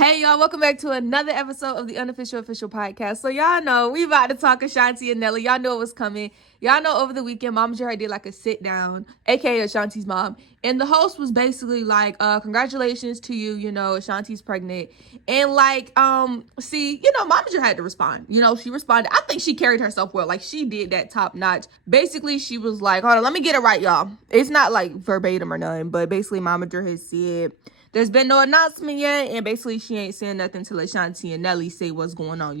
Hey y'all, welcome back to another episode of the Unofficial Official Podcast. So y'all know we about to talk Ashanti and Nelly. Y'all know it was coming. Y'all know over the weekend, Momager did like a sit down, aka Ashanti's mom. And the host was basically like, congratulations to you, Ashanti's pregnant. And Momager had to respond. She responded. I think she carried herself well. Like she did that top notch. Basically, she was like, hold on, let me get it right, y'all. It's not like verbatim or nothing, but basically Momager has said there's been no announcement yet, and basically she ain't saying nothing till Ashanti and Nelly say what's going on,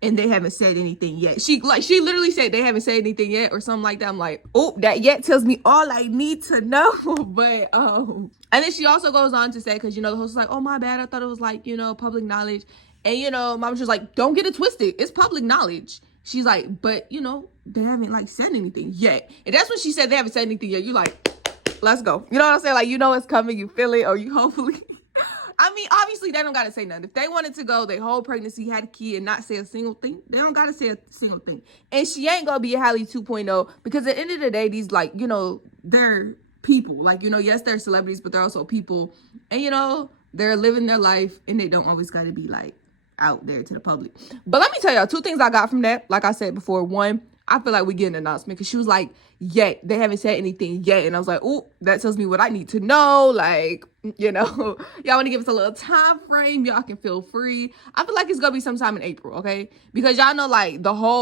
and they haven't said anything yet. She literally said they haven't said anything yet or something like that. I'm like, oh, that yet tells me all I need to know. But and then she also goes on to say, because the host is like, oh my bad, I thought it was like public knowledge, and Mom was like, don't get it twisted, it's public knowledge. She's like, but they haven't like said anything yet, and that's when she said they haven't said anything yet. You like, let's go. You know what I'm saying? Like, it's coming, you feel it, or you hopefully. I mean, obviously, they don't got to say nothing. If they wanted to go, their whole pregnancy, had a kid, and not say a single thing, they don't got to say a single thing. And she ain't going to be a Halle 2.0, because at the end of the day, these, they're people. Yes, they're celebrities, but they're also people. And, they're living their life, and they don't always got to be, out there to the public. But let me tell y'all, two things I got from that. Like I said before, one, I feel like we get an announcement, because she was like, yet they haven't said anything yet, and I was like, oh, that tells me what I need to know. Y'all want to give us a little time frame, y'all can feel free. I feel like it's gonna be sometime in April, okay? Because y'all know,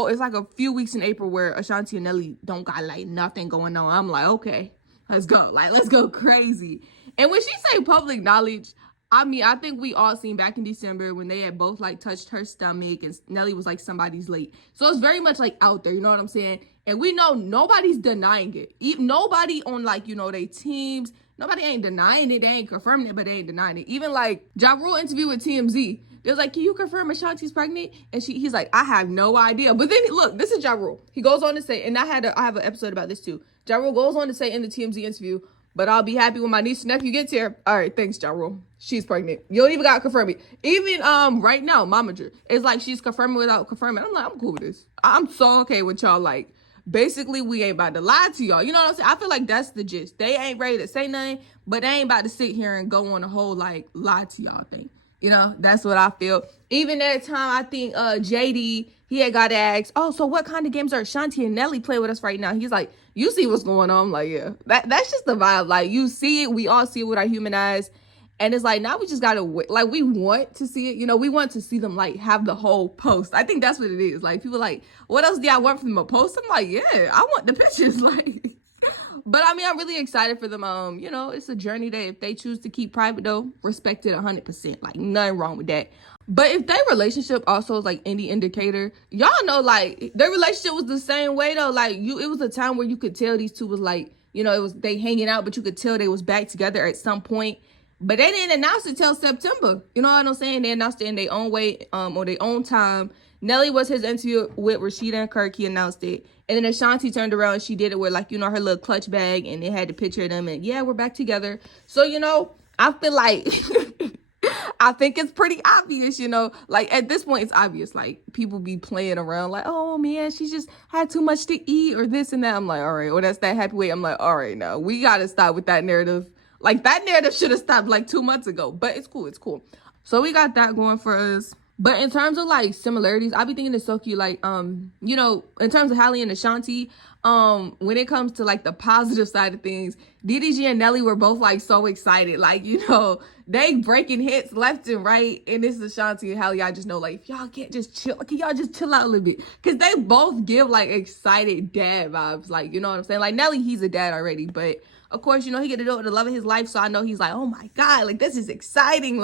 it's like a few weeks in April where Ashanti and Nelly don't got nothing going on. I'm like, okay, let's go, let's go crazy. And when she say public knowledge, I mean, I think we all seen back in December when they had both touched her stomach, and Nelly was somebody's late. So it's very much out there, you know what I'm saying? And we know nobody's denying it. Even nobody on they teams, nobody ain't denying it. They ain't confirming it, but they ain't denying it. Even Ja Rule interview with TMZ, they was like, can you confirm Ashanti's pregnant? And he's like, I have no idea. But then look, this is Ja Rule. He goes on to say, and I have an episode about this too. Ja Rule goes on to say in the TMZ interview, but I'll be happy when my niece and nephew gets here. All right, thanks, Ja Rule. She's pregnant. You don't even got to confirm it. Even right now, Momager, it's she's confirming without confirming. I'm like, I'm cool with this. I'm so okay with y'all. Basically, we ain't about to lie to y'all. You know what I'm saying? I feel like that's the gist. They ain't ready to say nothing, but they ain't about to sit here and go on a whole lie to y'all thing. That's what I feel. Even that time, I think JD, he had got asked, oh, so what kind of games are Ashanti and Nelly play with us right now? He's like, you see what's going on? I'm like, yeah, that's just the vibe. You see it, we all see it with our human eyes. And it's now we just gotta wait. We want to see it. We want to see them have the whole post. I think that's what it is. People what else do I want from them? A post? I'm like, yeah, I want the pictures. But I mean, I'm really excited for them. It's a journey that if they choose to keep private though, respect it 100%. Nothing wrong with that. But if their relationship also is any indicator, y'all know their relationship was the same way though. It was a time where you could tell these two was it was they hanging out, but you could tell they was back together at some point. But they didn't announce it till September. You know what I'm saying? They announced it in their own way, on their own time. Nelly was his interview with Rashida and Kirk. He announced it. And then Ashanti turned around and she did it with her little clutch bag, and it had the picture of them, and yeah, we're back together. So, I feel I think it's pretty obvious, at this point it's obvious. People be playing around oh man, she just had too much to eat or this and that. I'm like, all right, or that's that happy weight. I'm like, all right, now we got to stop with that narrative. That narrative should have stopped 2 months ago, but it's cool. It's cool. So we got that going for us. But in terms of similarities, I be thinking it's so cute. In terms of Halle and Ashanti, when it comes to the positive side of things, DDG and Nelly were both so excited. They breaking hits left and right. And this is Ashanti and Halle. I just know if y'all can't just chill, can y'all just chill out a little bit? Because they both give excited dad vibes. You know what I'm saying? Nelly, he's a dad already, but of course, he get to do it with the love of his life. So I know he's oh my God, this is exciting.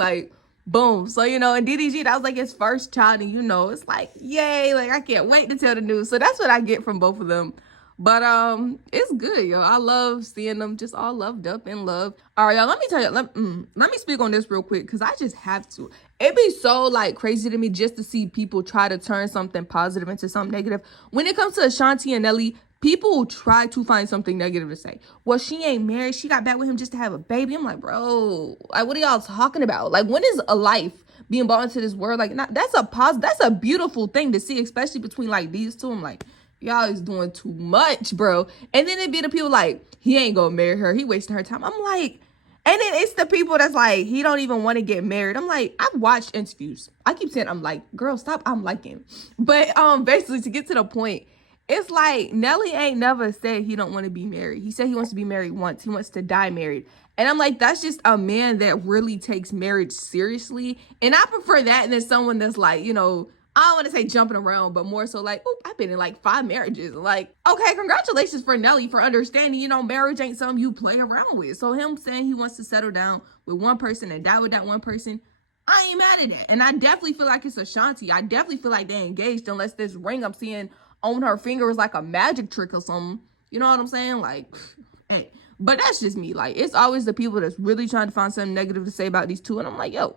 Boom. So, and DDG, that was his first child. And, it's yay. I can't wait to tell the news. So that's what I get from both of them. But it's good, yo. I love seeing them just all loved up in love. All right, y'all, let me tell you, let me speak on this real quick, because I just have to. It be so crazy to me just to see people try to turn something positive into something negative. When it comes to Ashanti and Nelly, people try to find something negative to say. Well, she ain't married. She got back with him just to have a baby. I'm like, bro, what are y'all talking about? When is a life being brought into this world? That's a beautiful thing to see, especially between these two. I'm like, y'all is doing too much, bro. And then it be the people he ain't gonna marry her. He wasting her time. I'm like, And then it's the people that's like, he don't even want to get married. I'm like, I've watched interviews. I keep saying, I'm like, girl, stop, I'm liking. But basically, to get to the point, it's like Nelly ain't never said he don't want to be married. He said he wants to be married once. He wants to die married. And I'm like, that's just a man that really takes marriage seriously. And I prefer that than someone that's like, you know, I don't want to say jumping around, but more so like, oh, I've been in like 5 marriages. Like, okay, congratulations for Nelly for understanding, you know, marriage ain't something you play around with. So him saying he wants to settle down with one person and die with that one person, I ain't mad at it. And I definitely feel like it's Ashanti. I definitely feel like they engaged unless this ring I'm seeing on her finger is like a magic trick or something. You know what I'm saying? Like, hey. But that's just me. Like, it's always the people that's really trying to find something negative to say about these two. And I'm like, yo,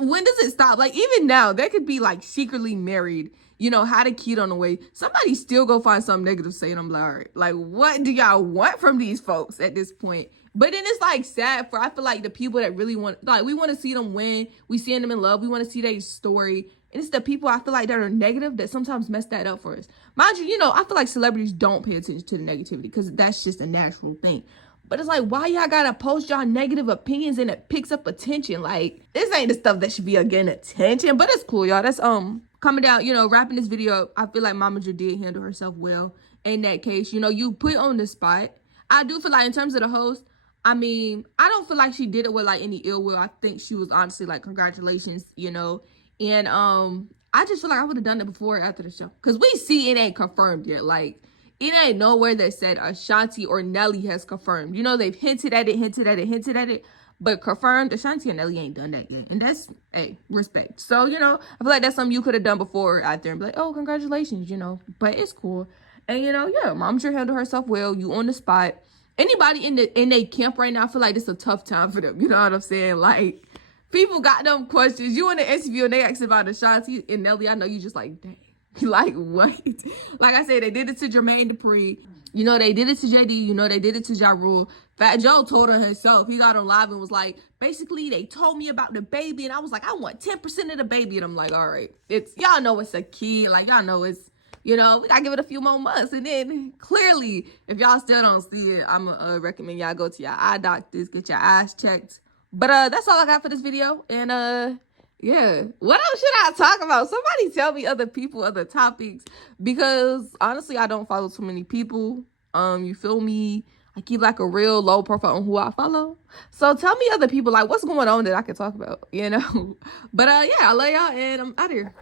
when does it stop? Like, even now, they could be, like, secretly married, you know, had a kid on the way. Somebody still go find something negative to say. And I'm like, all right, like, what do y'all want from these folks at this point? But then it's, like, sad for, I feel like the people that really want, like, we want to see them win. We seeing them in love. We want to see their story. And it's the people I feel like that are negative that sometimes mess that up for us. Mind you, you know, I feel like celebrities don't pay attention to the negativity because that's just a natural thing. But it's like, why y'all gotta post y'all negative opinions and it picks up attention? Like, this ain't the stuff that should be getting attention. But it's cool, y'all. That's coming down, you know, wrapping this video up. I feel like Momager did handle herself well in that case. You know, you put on the spot. I do feel like in terms of the host, I mean, I don't feel like she did it with like any ill will. I think she was honestly like, congratulations, you know. And I just feel like I would have done it before or after the show. Because we see it ain't confirmed yet. Like, it ain't nowhere that said Ashanti or Nelly has confirmed. You know, they've hinted at it. But confirmed, Ashanti and Nelly ain't done that yet. And that's, hey, respect. So, you know, I feel like that's something you could have done before or after and be like, oh, congratulations, you know. But it's cool. And, you know, yeah, Momager handled herself well. You on the spot. Anybody in their camp right now, I feel like it's a tough time for them. You know what I'm saying? Like, people got them questions. You in the interview and they asked about Ashanti and Nelly. I know you just like, dang. Like, what? Like I said, they did it to Jermaine Dupri. You know, they did it to JD. You know, they did it to Ja Rule. Fat Joe told her himself. He got on live and was like, basically, they told me about the baby. And I was like, I want 10% of the baby. And I'm like, all right. It's, y'all know it's a kid. Like, y'all know it's, you know, we got to give it a few more months. And then, clearly, if y'all still don't see it, I'm going to recommend y'all go to your eye doctors, get your eyes checked. But that's all I got for this video. And, yeah, what else should I talk about? Somebody tell me other people, other topics, because honestly, I don't follow too many people. You feel me? I keep like a real low profile on who I follow. So tell me other people, like what's going on that I can talk about, you know? But yeah, I love y'all and I'm out of here.